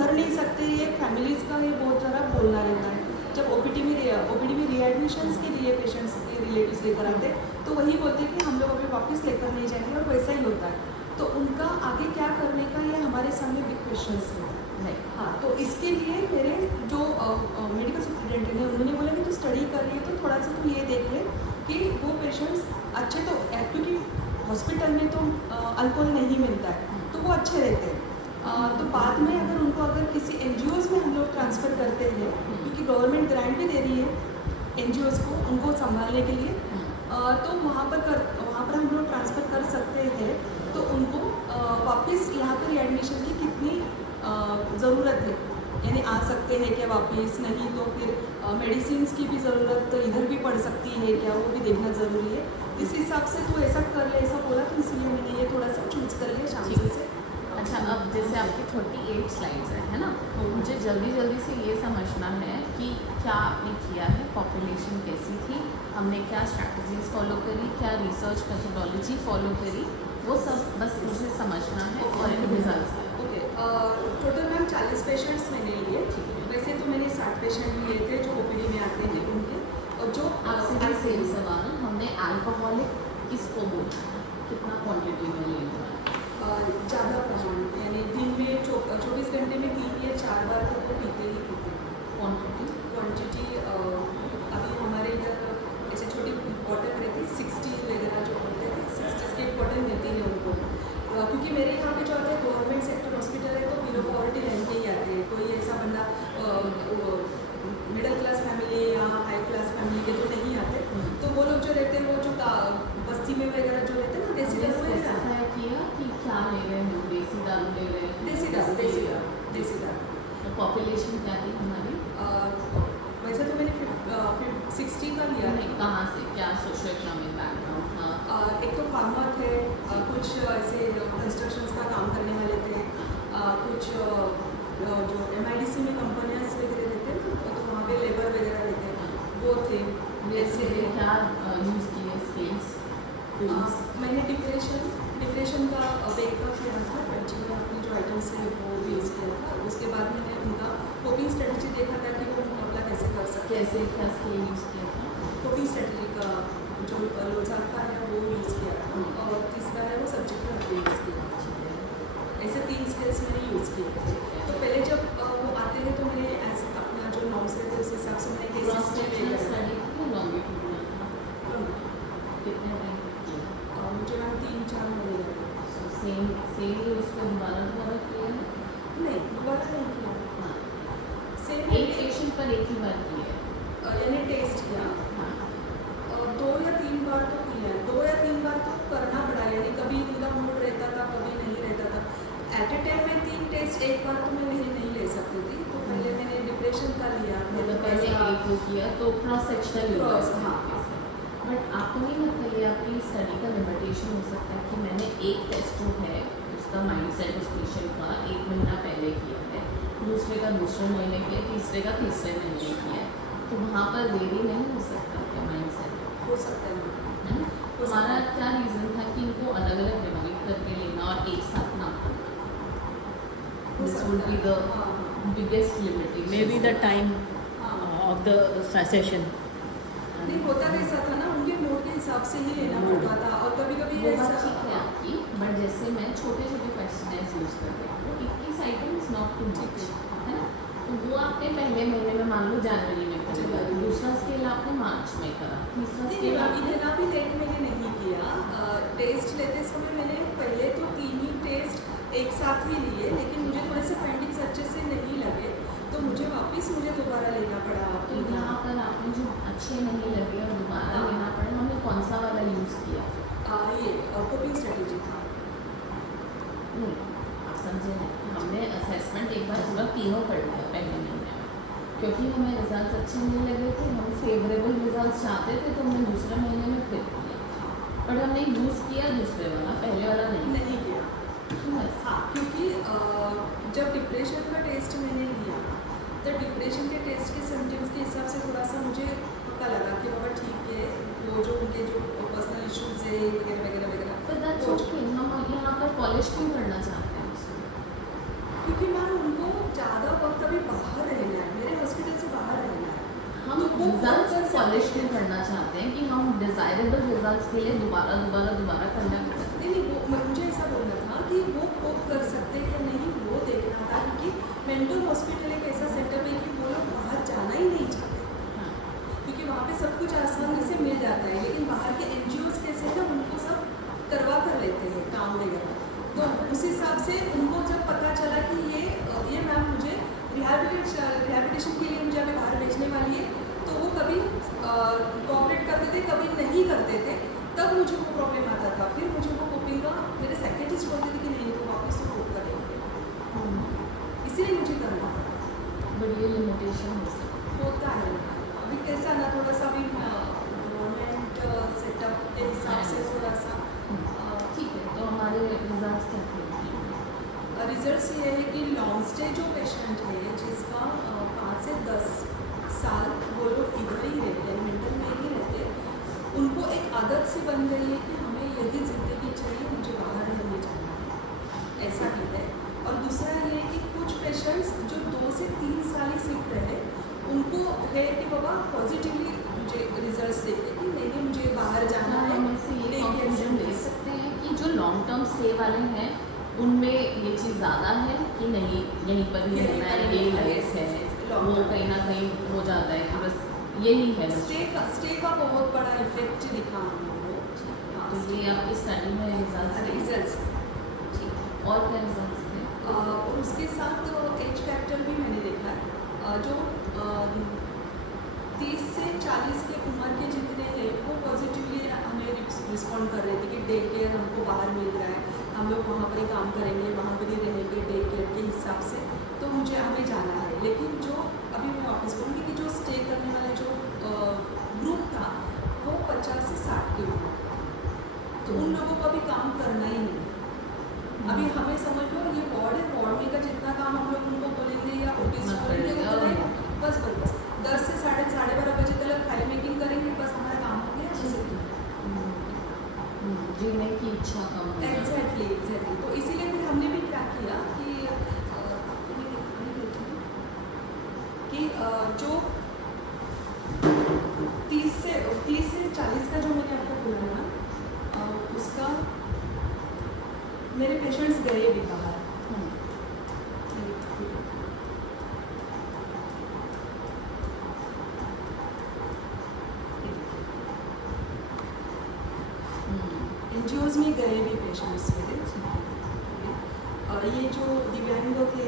सुधर नहीं सकते, ये फैमिलीज़ का ये बहुत ज़्यादा बोलना रहता है। जब ओपीडी में रीएडमिशंस के लिए पेशेंट्स के रिलेटिव्स लेकर आते हैं तो वही बोलते हैं कि हम लोग अभी वापस लेकर नहीं जाएंगे, और वैसा ही होता है। तो उनका आगे क्या करने का ये हमारे सामने बिग क्वेश्चंस है। हाँ, तो इसके लिए मेरे जो मेडिकल सुप्रिटेंडेंट हैं उन्होंने बोला कि तू स्टडी कर रही है तो थोड़ा सा तू ये देख ले कि वो पेशेंट्स अच्छे, तो क्योंकि हॉस्पिटल में तो अल्कोहल नहीं मिलता है तो वो अच्छे रहते हैं। तो बाद में अगर किसी एनजीओज़ में हम लोग ट्रांसफ़र करते हैं, क्योंकि गवर्नमेंट ग्रांट भी दे रही है एनजीओज़ को उनको संभालने के लिए, तो वहाँ पर हम लोग ट्रांसफ़र कर सकते हैं। तो उनको वापस यहाँ पर रीएडमिशन की कितनी ज़रूरत है, यानी आ सकते हैं क्या वापस, नहीं तो फिर मेडिसिन्स की भी ज़रूरत इधर भी पड़ सकती है क्या, वो भी देखना ज़रूरी है। इस हिसाब से तो ऐसा कर ले, ऐसा बोला, तो इसलिए मैंने ये थोड़ा सा चूज़ कर लिया शाम से। अच्छा, अब जैसे आपकी 38 स्लाइड्स है ना, तो मुझे जल्दी से ये समझना है कि क्या आपने किया है, पॉपुलेशन कैसी थी, हमने क्या स्ट्रैटेजीज फॉलो करी, क्या रिसर्च मेथोडोलॉजी फॉलो करी, वो सब बस मुझे समझना है और results. Okay, total ma'am 40 patients मैंने लिए। वैसे तो मैंने 60 पेशेंट लिए थे जो ओपीडी में आते हैं उनके, और जो आपसे सेम सवाल, हमने अल्कोहलिक किसको बोला, कितना क्वांटिटी में लेना है? ज़्यादा प्रमाण, यानी दिन में 24 घंटे में 3 या 4 बार तो वो पीते ही पीते। क्वांटिटी अभी हमारे इधर ऐसे छोटी बॉटल रहती है 60 वगैरह जो होते हैं, 60 की एक बॉटल मिलती है उनको। क्योंकि मेरे यहाँ पे जो आते हैं गवर्नमेंट सेक्टर हॉस्पिटल है, तो बिलो पॉवर्टी लाइन के ही आते हैं। कोई ऐसा बंदा मिडिल क्लास फैमिली या हाई क्लास फैमिली के तो नहीं आते, तो वो लोग जो रहते हैं वो जो बस्ती में वगैरह जो रहते हैं ना, देसी दारू वगैरह किया कि क्या ले रहे हैं, देसी दारू ले रहे हैं? देसी दारू। तो पॉपुलेशन क्या थी हमारी? वैसे तो मैंने 60 का लिया है। कहाँ से, क्या सोशल इकोनॉमिक बैकग्राउंड था? एक तो फार्मर थे, कुछ ऐसे कंस्ट्रक्शंस का काम करने वाले थे, कुछ जो MIDC में कंपनियाँ वगैरह रहते हैं तो वहाँ पे लेबर वगैरह रहते हैं वो थे। वैसे क्या यूज़ किए स्किल्स? मैंने डिप्रेशन का बेक का किया था, एक्चुअली अपनी जो आइटम्स है वो भी यूज़ किया था। उसके बाद मैंने उनका कोपिंग स्ट्रेटजी देखा था कि वो मुकाबला कैसे कर सकते हैं। कैसे क्या स्किल यूज़ किया था? कोपिंग स्ट्रेटजी का जो लोचार का है वो यूज़ किया था, और तीसरा है वो सब्जेक्ट का यूज़ किया। ऐसे 3 स्किल्स मैंने यूज़ किए थे। तो पहले जब वो आते हैं तो मैंने ऐसे अपना जो नॉर्म्स रहते उस हिसाब से मैंने केसेस कितने टाइम? मुझे मैम 3-4 महीने लगे। सेम ही उसको दोबारा किया है? नहीं, दोबारा नहीं किया। हाँ, सेम एक पेशेंट पर एक ही बार किया है? यानी टेस्ट किया। हाँ, 2 या 3 बार तो किया है। 2 या 3 बार तो करना पड़ा, यानी कभी उनका मूड रहता था, कभी नहीं रहता था। एट ए टाइम में 3 टेस्ट एक बार तो मैं नहीं ले सकती थी, तो पहले मैंने डिप्रेशन का लिया। मतलब पहले एक को किया तो क्रॉस सेक्शनल हुआ। हाँ। बट आपको नहीं लगता ये आपकी स्टडी का लिमिटेशन हो सकता है कि मैंने एक टेस्ट जो है उसका माइंडसेट उस पेशेंट का 1 महीना पहले किया है, दूसरे का दूसरे महीने किया, तीसरे का तीसरे महीने किया है, तो वहाँ पर वेरी नहीं हो सकता क्या माइंडसेट? हो सकता है। हमारा क्या रीज़न था कि इनको अलग अलग डिवाइड करके लेना और एक साथ ना करना? This would be the biggest limitation. May be the time of the session. नहीं होता कैसा था ना, उनके मूड के हिसाब से ही लेना पड़ता था, और कभी-कभी वो बात ऐसा ठीक है आपकी, बट जैसे मैं छोटे क्वेश्चनर्स यूज़ कर रही हूँ, 21 item is not too much, है ना? तो वो आपने पहले महीने में मान लो जनवरी में कर लिया, दूसरा स्केल आपने मार्च में करा, तीसरा स्केल आपने इतना भी लेट मैंने नहीं किया। टेस्ट लेते समय मैंने पहले तो 3 ही टेस्ट एक साथ ही लिए, लेकिन मुझे थोड़े से फाइंडिंग्स अच्छे से नहीं लगे, तो मुझे दोबारा लेना पड़ा। तो यहाँ पर आपने जो अच्छे नहीं लगे और दोबारा लेना पड़ा, हमने कौन सा वाला यूज़ किया? ये कोपिंग स्ट्रेटेजी था। नहीं, आप समझे नहीं, हमने असेसमेंट एक बार पूरा तीनों कर लिया पहले महीने में, क्योंकि हमें रिजल्ट अच्छे नहीं लगे थे, हम फेवरेबल रिजल्ट चाहते थे, तो हमने दूसरे महीने में फिर किया, बट हमने यूज़ किया दूसरे वाला, पहले वाला नहीं किया। हाँ, क्योंकि जब डिप्रेशन का टेस्ट मैंने लिया तो डिप्रेशन के टेस्ट के सिम्टम्स के हिसाब से थोड़ा सा मुझे पता लगा कि बाबा ठीक है, वो जो उनके जो पर्सनल इश्यूज है वगैरह वगैरह वगैरह, पर दैट्स ओके। हम यहाँ पर पॉलिश क्यों करना चाहते हैं उसको? क्योंकि मैम उनको ज़्यादा वक्त अभी बाहर रहना है, मेरे हॉस्पिटल से बाहर रहना है। हम तो वो रिजल्ट कर सकते पॉलिश हैं। करना चाहते हैं कि हम डिजायरेबल रिजल्ट्स के लिए दोबारा करना चाहते हैं। नहीं वो मुझे ऐसा बोलना था कि वो कोप कर सकते हैं या नहीं वो देखना था, क्योंकि मेंटल हॉस्पिटल एक ऐसा सेटअप है कि वो लोग बाहर जाना ही नहीं चाहते, हाँ, क्योंकि वहाँ पे सब कुछ आसानी से मिल जाता है। लेकिन बाहर के NGOs कैसे है ना, उनको सब करवा कर लेते हैं काम वगैरह। तो उस हिसाब से उनको जब पता चला कि ये मैम मुझे रिहैबिलिटेशन के लिए मुझे अभी बाहर भेजने वाली है, तो वो कभी कोऑपरेट करते थे, कभी नहीं करते थे, तब मुझे वो प्रॉब्लम आता था। फिर मुझे वो कोपिंग का मेरे साइकियाट्रिस्ट बोलते थे कि नहीं तो वापस तो कोप करेंगे, इसीलिए मुझे करना पड़ा। बट ये लिमिटेशन हो सकती होता है अभी कैसा ना, थोड़ा सा अभी गवर्नमेंट सेटअप के हिसाब से थोड़ा सा है। ठीक है, तो हमारे रिजल्ट्स क्या थे? रिजल्ट्स ये है कि लॉन्ग स्टे जो पेशेंट है जिसका 5 से 10 साल वो लोग इधर ही रहते हैं, मेंटल में ही रहते हैं, उनको एक आदत सी बन गई है कि हमें यही ज़िंदगी चाहिए, मुझे बाहर नहीं जाना है, ऐसा कहते हैं। और दूसरा ये है कि कुछ पेशेंट्स जो 2 से 3 साल ही सीख रहे हैं, उनको है कि बाबा पॉजिटिवली मुझे रिजल्ट्स देखते कि नहीं मुझे बाहर जाना है। हम इससे ये कंक्लूजन ले सकते हैं कि जो लॉन्ग टर्म स्टे वाले हैं उनमें ये चीज़ ज़्यादा है कि नहीं यहीं पर ही रहना है, यही लाइफ है, वो कहीं ना कहीं हो जाता है कि बस यही है। स्टे का बहुत बड़ा इफेक्ट दिखा हमको। तो ये आपकी स्टडी में रिजल्ट्स ठीक है, और क्या रिजल्ट्स थे? और उसके साथ एज फैक्टर भी मैंने देखा है, जो 30 से 40 के उम्र के जितने हैं वो पॉजिटिवली हमें रिस्पॉन्ड कर रहे थे कि डे केयर हमको बाहर मिल रहा है, हम लोग वहाँ पर ही काम करेंगे, वहाँ पर ही रहेंगे डे केयर के हिसाब से, तो मुझे हमें जाना है। लेकिन जो अभी मैं वापस बोलूँगी कि जो स्टे करने वाले जो ग्रुप था वो 50 से 60 के उम्र, तो उन लोगों को अभी काम करना ही नहीं। अभी हमें समझ लो ये वार्ड है, वार्ड में का जितना काम हम लोग उनको बोलेंगे या ऑफिस बोलेंगे वो करेंगे, बस 10 से 12:30 बजे तक फाइल मेकिंग करेंगे, बस हमारा काम हो गया। जीने की इच्छा कम हो जाती है। एग्जैक्टली। तो इसीलिए फिर हमने भी क्या किया कि जो 30 से 40 का जो मैंने आपको बोला ना, उसका मेरे पेशेंट्स गए भी बाहर। NGOs में गए भी पेशेंट्स मेरे। और ये जो दिव्यांगों के